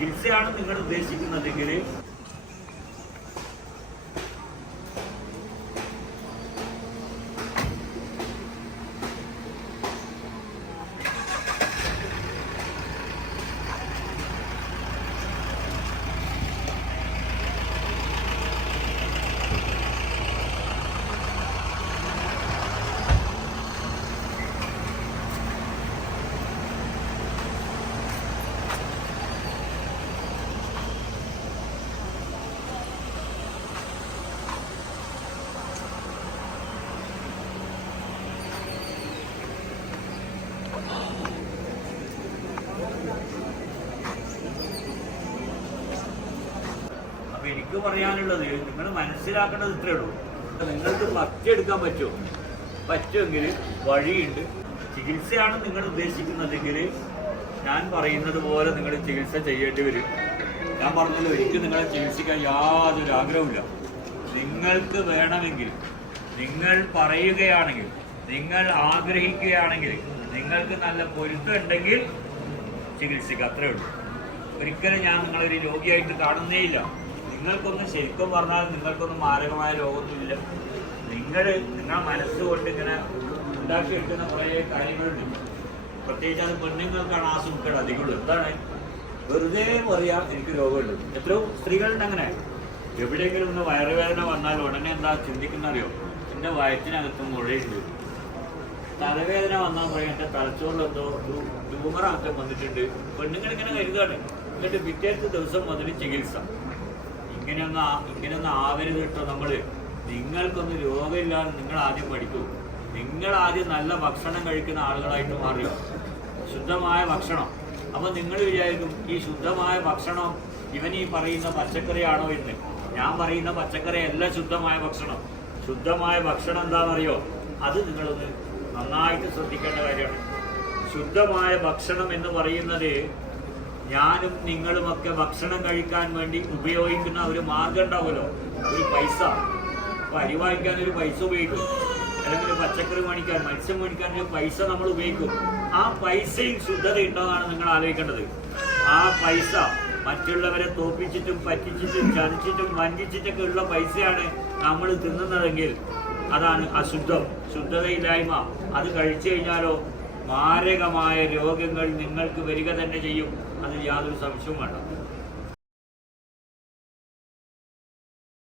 ചികിത്സയാണ് നിങ്ങൾ ഉദ്ദേശിക്കുന്നതെങ്കിൽ അപ്പൊ എനിക്ക് പറയാനുള്ളത് നിങ്ങൾ മനസ്സിലാക്കേണ്ടത് ഇത്രേ ഉള്ളൂ. നിങ്ങൾക്ക് പറ്റിയെടുക്കാൻ പറ്റുമോ? പറ്റുമെങ്കിൽ വഴിയുണ്ട്. ചികിത്സയാണ് നിങ്ങൾ ഉദ്ദേശിക്കുന്നതെങ്കിൽ ഞാൻ പറയുന്നത് പോലെ നിങ്ങൾ ചികിത്സ ചെയ്യേണ്ടി വരും. ഞാൻ പറഞ്ഞല്ലോ എനിക്ക് നിങ്ങളെ ചികിത്സിക്കാൻ യാതൊരു ആഗ്രഹമില്ല നിങ്ങൾക്ക് വേണമെങ്കിൽ നിങ്ങൾ പറയുകയാണെങ്കിൽ നിങ്ങൾ ആഗ്രഹിക്കുകയാണെങ്കിൽ നിങ്ങൾക്ക് നല്ല പൊരുത്തം ഉണ്ടെങ്കിൽ ചികിത്സിക്കുക അത്രേ ഉള്ളൂ. ഒരിക്കലും ഞാൻ നിങ്ങളൊരു രോഗിയായിട്ട് കാണുന്നേയില്ല. നിങ്ങൾക്കൊന്നും ശരിക്കും പറഞ്ഞാൽ നിങ്ങൾക്കൊന്നും മാരകമായ രോഗമൊന്നുമില്ല. നിങ്ങൾ നിങ്ങളെ മനസ്സുകൊണ്ട് ഇങ്ങനെ ഉണ്ടാക്കിയെടുക്കുന്ന കുറേ കാര്യങ്ങളുണ്ട്. പ്രത്യേകിച്ച് അത് പെണ്ണുങ്ങൾക്കാണ് ആ സൂക്കേട് അധികമുള്ളത്. എന്താണ്? വെറുതെ പറയാം എനിക്ക് രോഗമുണ്ട്. എത്രയോ സ്ത്രീകളുണ്ട് അങ്ങനെ. എവിടെയെങ്കിലും ഒന്ന് വയറുവേദന വന്നാൽ ഉടനെ എന്താ ചിന്തിക്കുന്ന അറിയോ എന്റെ വയറ്റിനകത്ത് മുഴയുണ്ട്. തലവേദന വന്നാൽ പറയും എന്റെ തലച്ചോറിലെന്തോ ട്യൂമർ ആറ്റം വന്നിട്ടുണ്ട്. പെണ്ണുങ്ങൾ ഇങ്ങനെ കരുതാണ് എന്നിട്ട് പിറ്റേത്തെ ദിവസം മുതൽ ചികിത്സ. ഇങ്ങനെയൊന്നും ഇങ്ങനെയൊന്ന് ആവരുത് കേട്ടോ നമ്മൾ നിങ്ങൾക്കൊന്നും രോഗമില്ലാതെ നിങ്ങൾ ആദ്യം പഠിക്കൂ. നിങ്ങൾ ആദ്യം നല്ല ഭക്ഷണം കഴിക്കുന്ന ആളുകളായിട്ട് മാറിയോ? ശുദ്ധമായ ഭക്ഷണം. അപ്പൊ നിങ്ങൾ വിചാരിക്കും ഈ ശുദ്ധമായ ഭക്ഷണം ഇവൻ ഈ പറയുന്ന പച്ചക്കറിയാണോ എന്ന്. ഞാൻ പറയുന്ന പച്ചക്കറി അല്ല ശുദ്ധമായ ഭക്ഷണം. ശുദ്ധമായ ഭക്ഷണം എന്താണെന്നറിയോ? അത് നിങ്ങളൊന്ന് നന്നായിട്ട് ശ്രദ്ധിക്കേണ്ട കാര്യമാണ്. ശുദ്ധമായ ഭക്ഷണം എന്ന് പറയുന്നത് ഞാനും നിങ്ങളുമൊക്കെ ഭക്ഷണം കഴിക്കാൻ വേണ്ടി ഉപയോഗിക്കുന്ന ഒരു മാർഗം ഉണ്ടാവുമല്ലോ? ഒരു പൈസ. അപ്പൊ അരി വാങ്ങിക്കാൻ ഒരു പൈസ ഉപയോഗിക്കും. അല്ലെങ്കിൽ പച്ചക്കറി മേടിക്കാൻ മത്സ്യം മേടിക്കാൻ ഒരു പൈസ നമ്മൾ ഉപയോഗിക്കും. ആ പൈസയും ശുദ്ധത ഉണ്ടോന്നാണ് നിങ്ങൾ ആലോചിക്കേണ്ടത്. ആ പൈസ മറ്റുള്ളവരെ തോപ്പിച്ചിട്ടും പറ്റിച്ചിട്ടും ചതിച്ചിട്ടും വഞ്ചിച്ചിട്ടൊക്കെ ഉള്ള പൈസയാണ് നമ്മൾ തിന്നുന്നതെങ്കിൽ അതാണ് അശുദ്ധം. ശുദ്ധതയില്ലായ്മ. അത് കഴിച്ചു കഴിഞ്ഞാലോ മാരകമായ രോഗങ്ങൾ നിങ്ങൾക്ക് വരിക തന്നെ ചെയ്യും. അതിൽ യാതൊരു സംശയവും വേണ്ട.